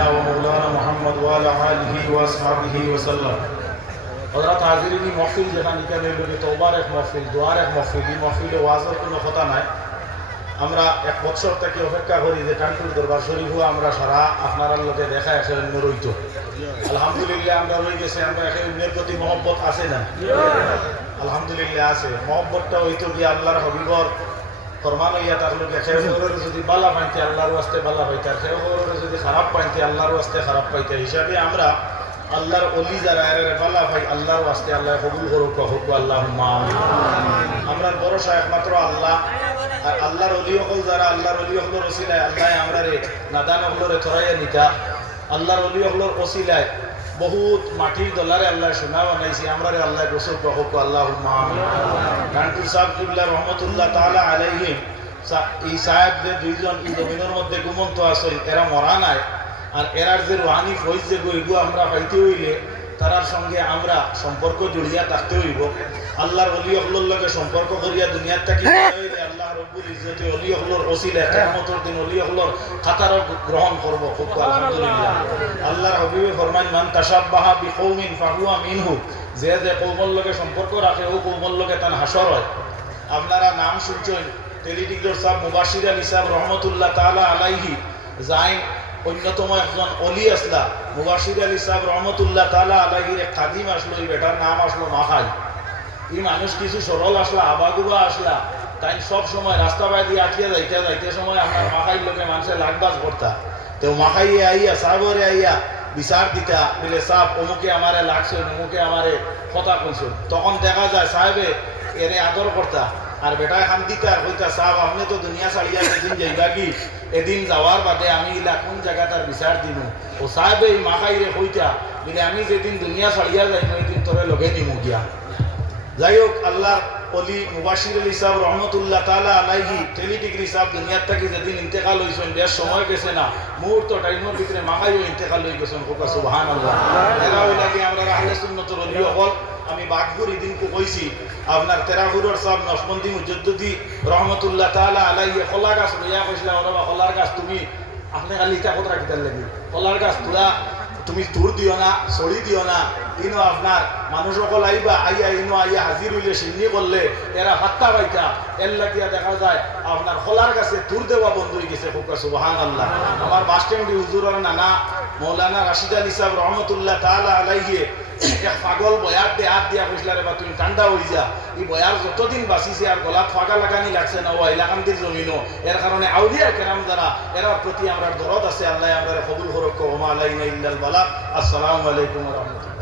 سيدنا ومولانا محمد وعلى آله وأصحابه وسلم. হযরত হাজিরিনী মাহফিল যেখানে এখানে তওবার এক মাহফিল, দোয়ার এক মাহফিল, এই মাহফিলে ওয়াজের কোনো কথা নাই। আমরা এক বছর থেকে অপেক্ষা করি যে টানটুর দরবার শরীফ আমরা সারা আপনার লোকে দেখা এসে অন্য রইত। আলহামদুলিল্লাহ আমরা রয়ে গেছে, আমরা একে অন্যের প্রতি মহব্বত আছে না? আলহামদুলিল্লাহ আছে। মহব্বতটা হইতো গিয়ে আল্লাহর হবিবর ফরমান হইয়া তার লোকে খেয়ে যদি বালা পাইতে আল্লাহর ওয়াস্তে বালা পাইতে, আর খেয়ে যদি খারাপ পাইতে আল্লাহর ওয়াস্তে খারাপ পাইতে, হিসাবে আমরা আল্লাহর অলি যারা এর বালা ভাই আল্লাহর ওয়াস্তে আল্লাহ কবুল করুক হোক আল্লাহুম্মা আমিন। আমরা ভরসা একমাত্র আল্লাহ, আর আল্লাহর অলি হল যারা আল্লাহর অলি হলর ওসিলায় আল্লাহ আমরা রে নাদান হলরে থরাইয়া নিতা। আল্লাহর অলি হলর ওসিলায় বহুত মাটির দলারে আল্লাহ সোনা বানাইছি, আমরা রে আল্লাহ গোসল হোক আল্লাহুম্মা আমিন। কানপুর সাহেব কিবলা রহমতুল্লাহ তাআলা আলাইহিম, এই সাহেবদের দুইজন এই জমিনের মধ্যে ঘুমন্ত আসল, এরা মরা নাই। আর এরার যে রুহানি ফয়েজ যে গইব আমরা পাইতে হইলে তারার সঙ্গে আমরা সম্পর্ক জড়িয়া থাকতে হইব। আল্লাহর ওলি হলর লগে সম্পর্ক করিয়া দুনিয়ার থাকি হইলে আল্লাহ রব্বুল ইজ্জতে ওলি হলর ওসিলা কিয়ামতের দিন ওলি হলর খাতার গ্রহণ করব। খুব আলহামদুলিল্লাহ। আল্লাহর হাবিবে ফরমান মান তাশাব্বাহা বিকওমিন ফাহুয়া মিনহু, যে যে কওমের লগে সম্পর্ক রাখে ও কওমের লগে তার হাসর হয়। আপনারা নাম শুনছেন টেলিটিকর সাহেব মুবাশির আলী সাহেব রহমতুল্লাহ তাআলা আলাইহি যাই অন্যতম একজন অলি আসলা। মুবাশির আলী সাহেব রহমতুল্লাহ তাআলা আলাইহির এক খাদিম আসলো, এই বেটার নাম আসলো মাখাই। এই মানুষ কিছু সরল আসলা, আবাগুবা আসলা, তাই সব সময় রাস্তা বাই দিয়ে আটকে যাইতে সময় আপনার মাখাইর লোকে মানুষের লাগবাজ করতা। তো মাখাইয়ে আইয়া সাহেবরে আইয়া বিচার দিতা, বলে সাহেব অমুকে আমারে লাগছে, অমুকে আমারে কথা কইছ। তখন দেখা যায় সাহেবে এরে আদর করতা, আর বেটায় খান দিতা আর কইতা সাহেব আপনি তো দুনিয়া ছাড়িয়া এদিন যাইবা কি, এদিন যাওয়ার বাদে আমি ইলা কোন জায়গা তার বিচার দিব। ও সাহেবে এই মাখাইরে কইতা বলে আমি যেদিন দুনিয়া ছাড়িয়া যাইব এদিন তোরে লগে দিমু গিয়া। যাই হোক, আল্লাহর অলি মুবাশির আলী সাহেব রহমতুল্লাহ তাআলা আলাইহি টেলিডিগ্রি সাহেব দুনিয়ার থেকে যেদিন ইন্তেকাল হয়েছেন, বেশ সময় গেছে না, মুহূর্ত টাইমের ভিতরে মাখাইও ইন্তেকাল হয়ে গেছেন। সুবহানাল্লাহ। এরা ওই লাগে আমরা আহলে সুন্নতের অলি হল। আমি বাঘপুর এদিনকে কইছি আপনার তেরাহুরের সাহেব নশবন্দি মুজদ্দিদি রহমতুল্লাহ তাআলা আলাইহি কলার গাছ লইয়া কইছিলাম, ওরা কলার গাছ তুমি আপনি খালি ইটা কথা রাখিতার লাগি, কলার গাছ তোরা তুমি তুর দিও না, ছড়ি দিও না। ইনো আপনার মানুষ সকল আইবা আইয়া ইনো আইয়া হাজির হইলে সিন্নি করলে এরা হাত্তা পাইতা, এর লাগিয়া দেখা যায় আপনার খোলার কাছে তুর দেওয়া বন্ধ হয়ে গেছে। সুবহানাল্লাহ। আমার বাস স্ট্যান্ডে হুজুরের নানা মৌলানা রাশিদ আলী সাহেব রহমতুল্লাহ তাআলা আলাইহি এক পাগল বয়ার দিয়ে হাত দিয়া কইসলা রে বা তুমি ঠান্ডা হয়ে যা। এই বয়ার যতদিন বাঁচিছে আর গলাত ফাঁকা লাগানি লাগছে না, ও এলাকান্তির জমিনও। এর কারণে আউলিয়া কেরাম যারা এরার প্রতি আমরা দরদ আছে, আল্লাহ আমরা কবুল করুক। ওয়া মা আলাইনা ইল্লাল বালাগ। আসসালামু আলাইকুম ওয়া রাহমাতুল্লাহ।